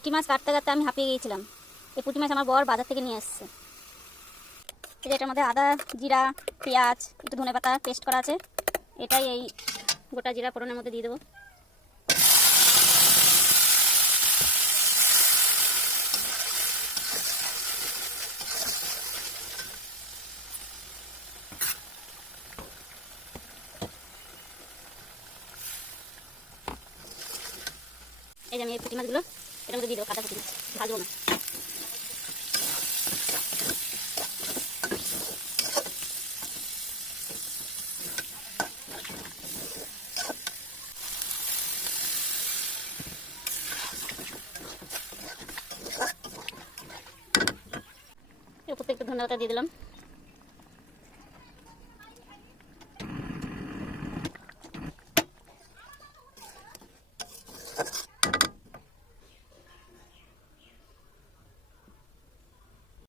পুঁটি মাছ কাটতে কাটতে আমি হাঁপিয়ে গিয়েছিলাম। এই পুঁটি মাছ আমার বর বাজার থেকে নিয়ে এসেছে। এটার মধ্যে আদা, জিরা, পেঁয়াজ, একটু ধনেপাতা পেস্ট করা আছে। এটাই এই গোটা জিরা ফোড়নের মধ্যে দিয়ে দেবো। এই যে আমি এই পুঁটি মাছগুলো এটার মধ্যে দিয়ে দেবো। কাটা পুঁটি মাছ ভাজবো না। উপর থেকে একটু ধনেপাতা দিয়ে দিলাম।